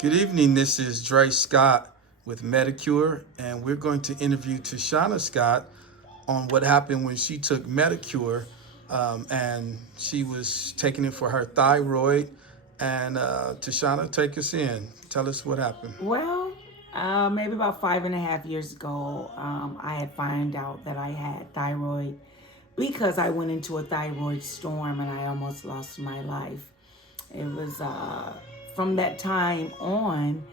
Good evening. This is Dre Scott with Metacure, and we're going to interview Tashuna Scott on what happened when she took Metacure, and she was taking it for her thyroid. And Tashuna, take us in. Tell us what happened. Well, maybe about 5.5 years ago, I had found out that I had thyroid because I went into a thyroid storm and I almost lost my life. It was from that time on,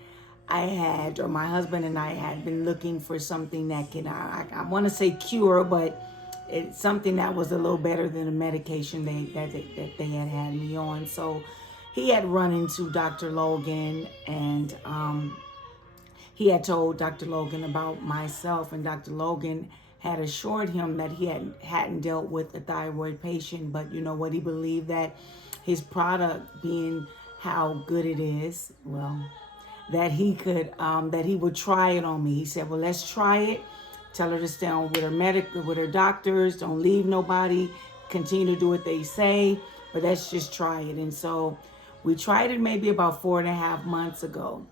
or my husband and I had been looking for something that can, I want to say cure, but it's something that was a little better than the medication that they had me on. So he had run into Dr. Logan and he had told Dr. Logan about myself, and Dr. Logan had assured him that he hadn't dealt with a thyroid patient, but you know what, he believed that his product, being how good it is, well, that he would try it on me. He said, well, let's try it. Tell her to stay on with her doctors, don't leave nobody, continue to do what they say, but let's just try it. And so we tried it maybe about 4.5 months ago.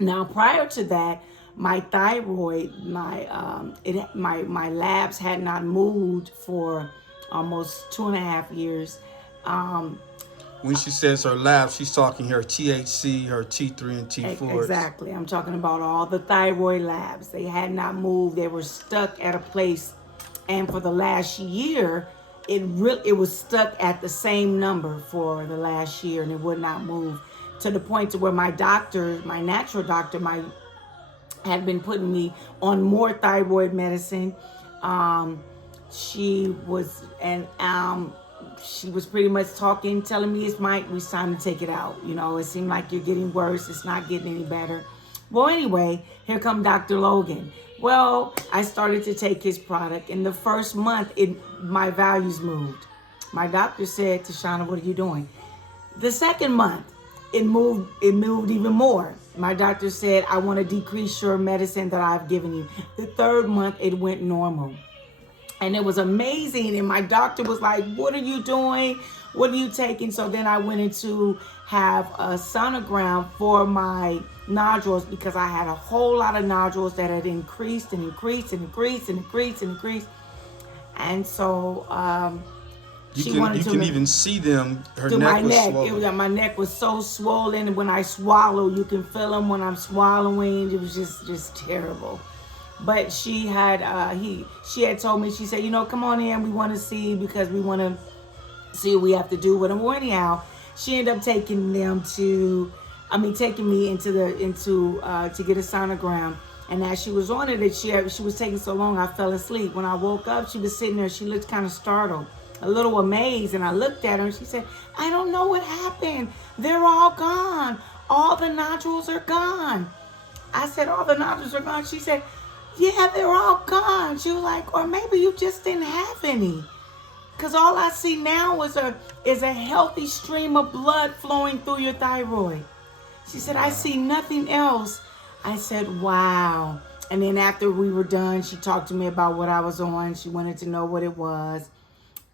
Now, prior to that, my thyroid, my labs had not moved for almost 2.5 years. When she says her lab, she's talking her THC, her T3 and T4. Exactly. I'm talking about all the thyroid labs. They had not moved. They were stuck at a place. And for the last year, it was stuck at the same number for the last year, and it would not move, to the point to where my doctor, my natural doctor, had been putting me on more thyroid medicine. She was pretty much telling me it's time to take it out. You know, it seemed like you're getting worse. It's not getting any better. Well, anyway, here come Dr. Logan. Well, I started to take his product. In the first month, my values moved. My doctor said, Tashuna, what are you doing? The second month, it moved even more. My doctor said, I want to decrease your medicine that I've given you. The third month, it went normal. And it was amazing. And my doctor was like, what are you doing? What are you taking? So then I went in to have a sonogram for my nodules, because I had a whole lot of nodules that had increased and increased and increased and increased and increased. And so You can even see them. Her neck was swollen. My neck was so swollen. When I swallow, you can feel them when I'm swallowing. It was just terrible. But she had told me, she said, come on in, we want to see, because we want to see what we have to do with them. Well, anyhow, she ended up taking me into to get a sonogram. And as she was on it, she was taking so long, I fell asleep. When I woke up, she was sitting there. She looked kind of startled, a little amazed. And I looked at her and she said, I don't know what happened. They're all gone. All the nodules are gone. I said, all the nodules are gone. She said, yeah, they're all gone. She was like, or maybe you just didn't have any. Because all I see now is a healthy stream of blood flowing through your thyroid. She said, I see nothing else. I said, wow. And then after we were done, she talked to me about what I was on. She wanted to know what it was.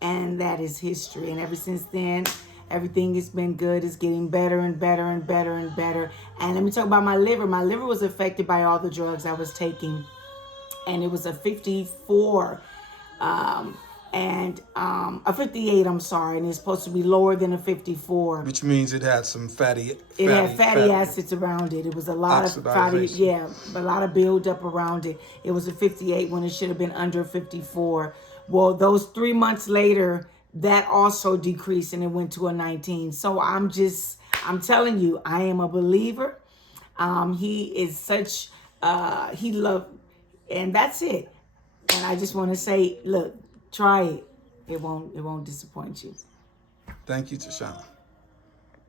And that is history. And ever since then, everything has been good. It's getting better and better and better and better. And let me talk about my liver. My liver was affected by all the drugs I was taking. And it was a 54 and a 58, I'm sorry, and it's supposed to be lower than a 54. Which means it had some fatty acids around it. It was a lot of a lot of buildup around it. It was a 58 when it should have been under 54. Well, those 3 months later, that also decreased and it went to a 19. So I'm telling you, I am a believer. He is such, he loved, and that's it. And I just want to say, look, try it. It won't disappoint you. Thank you, Tashuna.